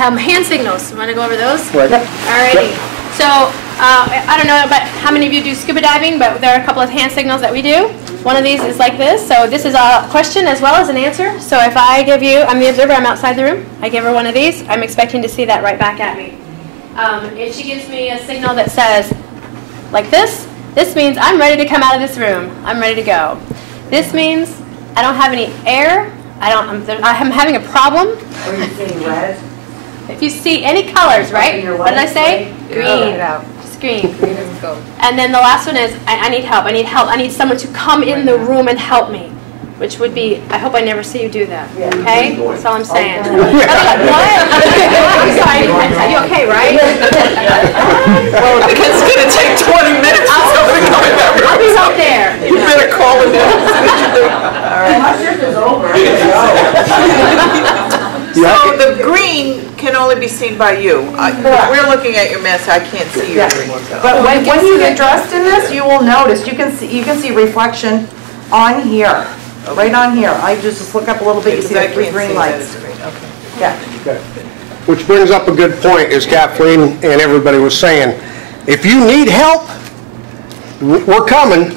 hand signals. Want to go over those? Right. Alrighty. So I don't know about how many of you do scuba diving, but there are a couple of hand signals that we do. One of these is like this. So this is a question as well as an answer. So if I give you, I'm the observer, I'm outside the room. I give her one of these. I'm expecting to see that right back at me. If she gives me a signal that says like this means I'm ready to come out of this room. I'm ready to go. This means I don't have any air. I'm having a problem. Are you seeing red? If you see any colors, right? What did I say? Green. Just green. And then the last one is I need help. I need help. I need someone to come in the room and help me. Which would be, I hope I never see you do that. Okay? That's all I'm saying. What? I'm sorry. Are you okay, right? Well, it's going to take 20 minutes or something. I'll be out there. You better call it in. All right. My shift is over. So the green can only be seen by you. We're looking at your mess. I can't see your green. But when you get dressed in this, you will notice you can see reflection on here, right on here. I just look up a little bit. You see the three green lights. Yeah. Okay. Which brings up a good point, as Kathleen and everybody was saying. If you need help, we're coming.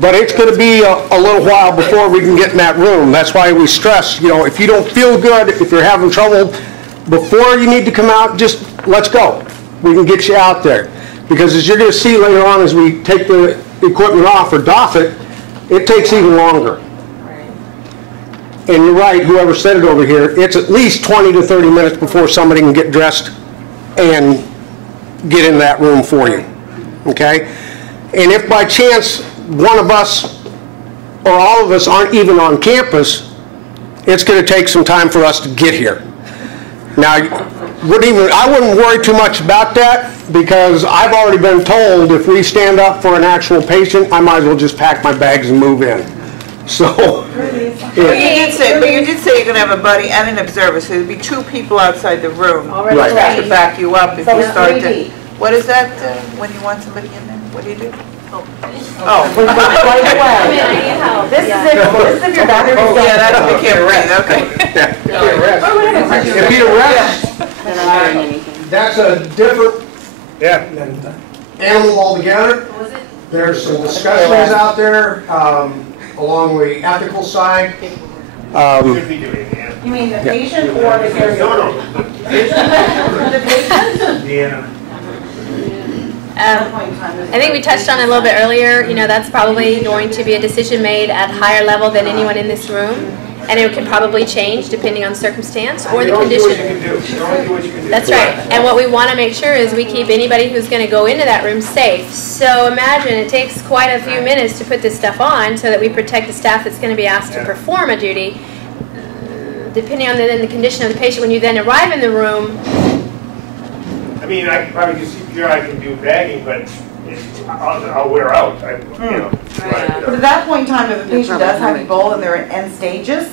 But it's going to be a little while before we can get in that room. That's why we stress, if you don't feel good, if you're having trouble, before you need to come out, just let's go. We can get you out there. Because as you're going to see later on as we take the equipment off or doff it, it takes even longer. And you're right, whoever said it over here, it's at least 20 to 30 minutes before somebody can get dressed and get in that room for you. Okay? And if by chance one of us or all of us aren't even on campus, it's going to take some time for us to get here. Now, I wouldn't worry too much about that because I've already been told if we stand up for an actual patient, I might as well just pack my bags and move in. So, But you did say you're going to have a buddy and an observer, so there'd be two people outside the room Right. to back you up if So you it's start 3D. to. What is that when you want somebody in there? What do you do? Oh. Right away. I need help. This is if your battery is Oh, yeah, that's if you can't breathe. Okay. if you arrest, that's a different animal altogether. There's some discussions out there along the ethical side. You mean the patient or the caregiver? No. The patient? Yeah. I think we touched on it a little bit earlier. That's probably going to be a decision made at higher level than anyone in this room. And it can probably change depending on circumstance or the condition. That's right. And what we want to make sure is we keep anybody who's going to go into that room safe. So imagine it takes quite a few minutes to put this stuff on so that we protect the staff that's going to be asked to perform a duty. Depending on the condition of the patient, when you then arrive in the room. I mean, I can probably do CPR, I can do bagging, but I'll wear out. But at that point in time, if a patient does have Ebola and they're in end stages,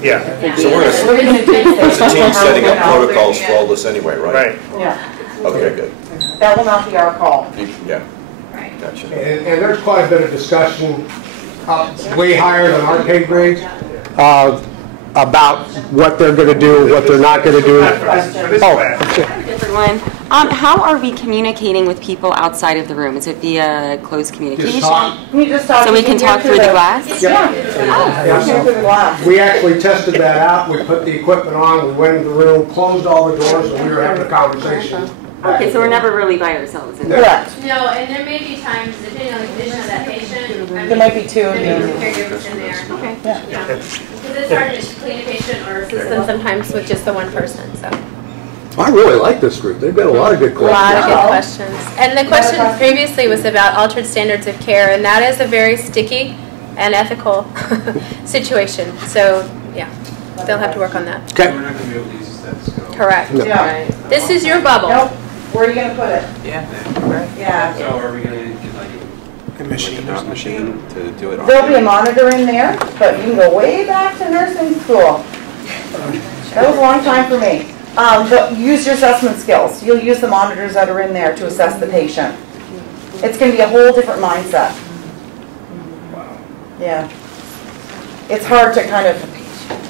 yeah. So we're going to there's a team setting up protocols for all this anyway, right? Right. Yeah. Okay, good. That will not be our call. Yeah. Right. Gotcha. And there's quite a bit of discussion way higher than our pay grades about what they're going to do, what they're not going to do. Different one. How are we communicating with people outside of the room? Is it via closed communication? So we can talk through the glass? Yeah. Through the glass. We actually tested that out. We put the equipment on. We went into the room, closed all the doors, and we were having a conversation. Okay, so we're never really by ourselves. Correct. No, and there may be times, depending on the condition of that patient, There might be two of there may you. be caregivers in there. Okay. Yeah. Because it's hard to clean a patient or assist them sometimes with just the one person. So. I really like this group. They've got a lot of good A questions. lot of good questions. And the question previously was about altered standards of care, and that is a very sticky and ethical situation. So, yeah, they'll have to work on that. Okay. We're not going to be able to use the stethoscope. Correct. No. Yeah. This is your bubble. Nope. Where are you going to put it? Yeah. Yeah. So are we going to get like A machine to do it on. There'll be a monitor in there, but you can go way back to nursing school. That was a long time for me. But use your assessment skills. You'll use the monitors that are in there to assess the patient. It's going to be a whole different mindset. Yeah. It's hard to kind of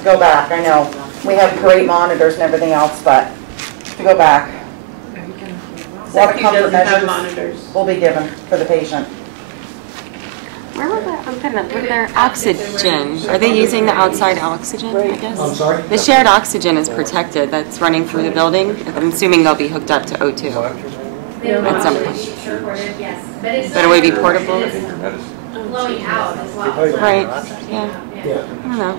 go back, I know. We have great monitors and everything else, but to go back, a lot of comfort measures will be given for the patient. Where were with their oxygen? Are they using the outside oxygen, I guess? I'm sorry? The shared oxygen is protected, that's running through the building. I'm assuming they'll be hooked up to O2 at some point. Yes. But it would be portable? Blowing out as well. Right, yeah. I don't know.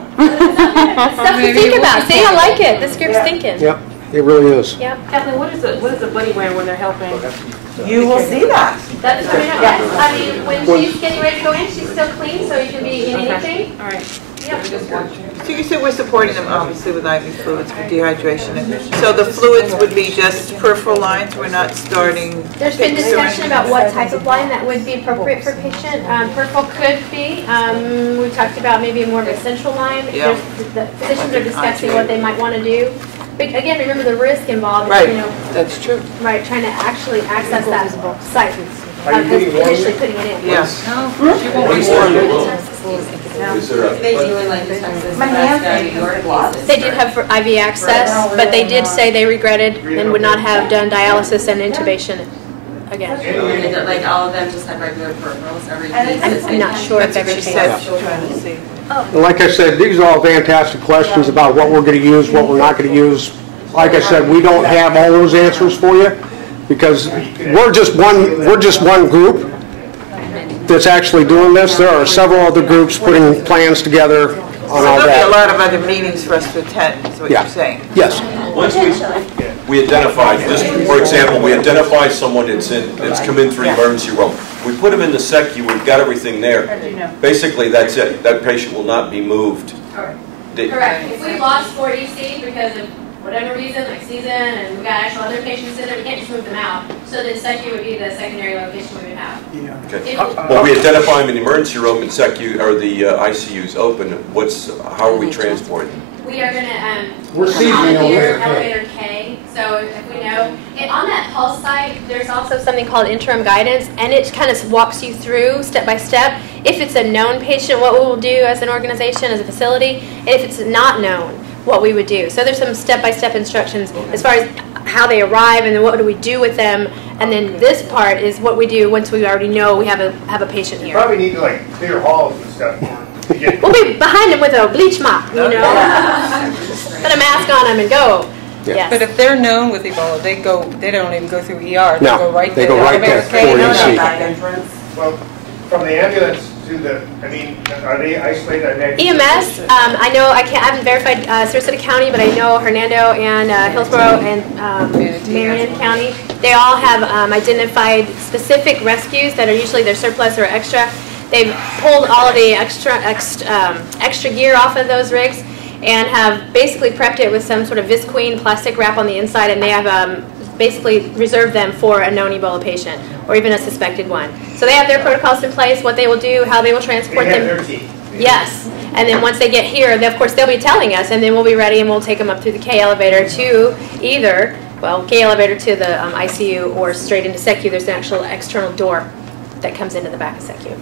Stuff to think about. See, I like it. This group's thinking. Yep, it really is. Yep. Kathleen, what is the buddy wearing when they're helping? You will see that. That's coming up. Yes. I mean, when she's getting ready to go in, she's still clean, so you can be in anything. All right. Yep. So you said we're supporting them obviously with IV fluids for dehydration. So the fluids would be just peripheral lines, we're not starting. There's been picks or discussion anything? about what type of line that would be appropriate for patient. Peripheral could be. We talked about maybe more of a central line. Yeah. The physicians are discussing what they might want to do. But again, remember the risk involved. Right, You know, that's true. right, trying to actually access that site. Are you getting warm? Initially putting it in. Yeah. My hands are gloves. They did have for IV access, but they did say they regretted and would not have done dialysis and intubation again. Like all of them just had regular peripherals every I'm not sure if every She said patient. she's trying to see. And like I said, these are all fantastic questions about what we're going to use, what we're not going to use. Like I said, we don't have all those answers for you because we're just one group that's actually doing this. There are several other groups putting plans together on So all there'll be a that. lot of other meetings for us to attend, is what Yeah. you're saying. Yes. Once we identify, just for example, we identify someone that's come in through the emergency room. We put them in the SECU, we've got everything there. Basically, that's it. That patient will not be moved. Correct. If we lost 4 EC because of whatever reason, like season, and we got actual other patients in there, we can't just move them out. So then SECU would be the secondary location we would have. Okay. Well, we identify them in the emergency room and SECU, or the ICU's open. How are we transporting them? We are going to, We're seizing elevator, over elevator K. So if we know, on that pulse site, there's also something called interim guidance, and it kind of walks you through step by step. If it's a known patient, what we will do as an organization, as a facility, and if it's not known, what we would do. So there's some step-by-step instructions as far as how they arrive and then what do we do with them. And then this part is what we do once we already know we have a patient here. Probably need to like clear halls and stuff to get. We'll be behind them with a bleach mop, you know. Put a mask on them and go. Yeah. Yes. But if they're known with Ebola, they don't even go through ER. They No, go right they there. go right there, Okay, before you see. Back entrance. Well, from the ambulance to the, I mean, are they isolated? EMS, I know, I haven't verified Sarasota County, but I know Hernando and Hillsborough and Marion County, they all have identified specific rescues that are usually their surplus or extra. They've pulled all of the extra gear off of those rigs and have basically prepped it with some sort of visqueen plastic wrap on the inside, and they have basically reserved them for a known Ebola patient or even a suspected one. So they have their protocols in place, what they will do, how they will transport They have them. their team. Yes, and then once they get here, of course, they'll be telling us, and then we'll be ready and we'll take them up through the K elevator to either, well, K elevator to the ICU or straight into SECU. There's an actual external door that comes into the back of SECU.